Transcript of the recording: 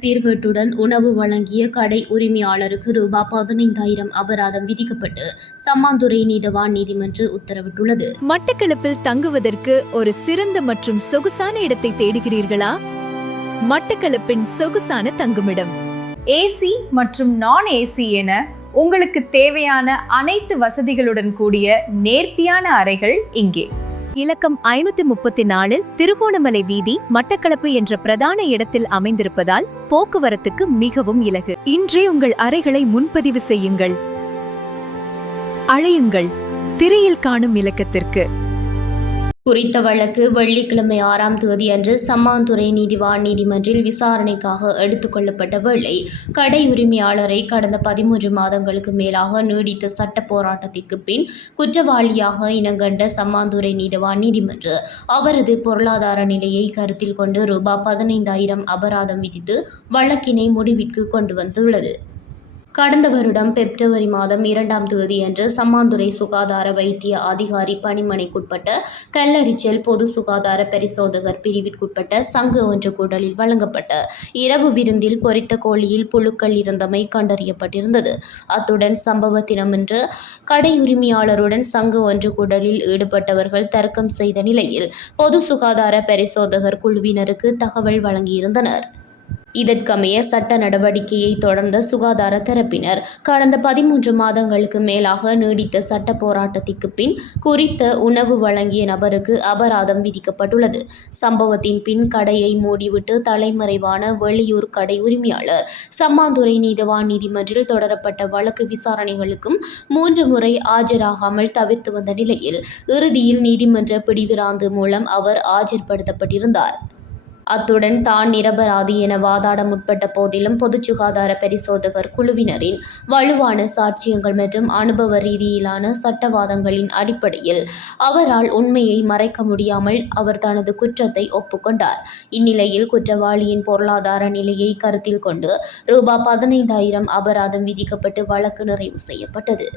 சீர்கேட்டுடன் உணவு வழங்கிய கடை உரிமையாளருக்கு ரூபாய் 15,000 அபராதம் விதிக்கப்பட்டு சம்மாந்துறை நீதவான் நீதிமன்றம் உத்தரவிட்டுள்ளது. மட்டக்களப்பில் தங்குவதற்கு ஒரு சிறந்த மற்றும் சொகுசான இடத்தை தேடுகிறீர்களா? மட்டக்களப்பின் சொகுசான தங்குமிடம். ஏசி மற்றும் நான் ஏசி என உங்களுக்கு தேவையான அனைத்து வசதிகளுடன் கூடிய நேர்த்தியான அறைகள் இங்கே. இலக்கம் 534 திருகோணமலை வீதி, மட்டக்களப்பு என்ற பிரதான இடத்தில் அமைந்திருப்பதால் போக்குவரத்துக்கு மிகவும் இலகு. இன்றே உங்கள் அறைகளை முன்பதிவு செய்யுங்கள். அழையுங்கள் திரையில் காணும் இலக்கத்திற்கு. குறித்த வழக்கு வெள்ளிக்கிழமை 6ஆம் தேதி அன்று சம்மாந்துறை நீதிவான் நீதிமன்றில் விசாரணைக்காக எடுத்துக் கொள்ளப்பட்ட வேளை கடை உரிமையாளரை கடந்த 13 மாதங்களுக்கு மேலாக நீடித்த சட்ட போராட்டத்திற்கு பின் குற்றவாளியாக இனங்கண்ட சம்மாந்துறை நீதிவான் நீதிமன்றம் அவரது பொருளாதார நிலையை கருத்தில் கொண்டு ரூபாய் 15,000 அபராதம் விதித்து வழக்கினை முடிவிற்கு கொண்டு வந்துள்ளது. கடந்த வருடம் பிப்ரவரி மாதம் 2ஆம் தேதியன்று சம்மாந்துறை சுகாதார வைத்திய அதிகாரி பணிமனைக்குட்பட்ட கல்லரிச்சல் பொது சுகாதார பரிசோதகர் பிரிவிற்குட்பட்ட சங்கு ஒன்று கூடலில் வழங்கப்பட்ட இரவு விருந்தில் பொரித்த கோழியில் புழுக்கள் இருந்தமை கண்டறியப்பட்டிருந்தது. அத்துடன் சம்பவ தினமன்று கடை உரிமையாளருடன் சங்கு ஒன்று கூடலில் ஈடுபட்டவர்கள் தர்க்கம் செய்த நிலையில் பொது சுகாதார பரிசோதகர் குழுவினருக்கு தகவல் வழங்கியிருந்தனர். இதற்கமைய சட்ட நடவடிக்கையை தொடர்ந்த சுகாதார தரப்பினர் கடந்த 13 மாதங்களுக்கு மேலாக நீடித்த சட்ட போராட்டத்திற்கு பின் குறித்த உணவு வழங்கிய நபருக்கு அபராதம் விதிக்கப்பட்டுள்ளது. சம்பவத்தின் பின் கடையை மூடிவிட்டு தலைமறைவான வெளியூர் கடை உரிமையாளர் சம்மாந்துறை நீதவான் நீதிமன்றில் தொடரப்பட்ட வழக்கு விசாரணைகளுக்கும் 3 முறை ஆஜராகாமல் தவிர்த்து வந்த நிலையில் இறுதியில் நீதிமன்ற பிடிவிராந்து மூலம் அவர் ஆஜர்படுத்தப்பட்டிருந்தார். அத்துடன் தான் நிரபராதி என வாதாட முற்பட்ட போதிலும் பொது சுகாதார பரிசோதகர் குழுவினரின் வலுவான சாட்சியங்கள் மற்றும் அனுபவ ரீதியிலான சட்டவாதங்களின் அடிப்படையில் அவரால் உண்மையை மறைக்க முடியாமல் அவர் தனது குற்றத்தை ஒப்புக்கொண்டார். இந்நிலையில் குற்றவாளியின் பொருளாதார நிலையை கருத்தில் கொண்டு ரூபாய் 15,000 அபராதம் விதிக்கப்பட்டு வழக்கு நிறைவு செய்யப்பட்டது.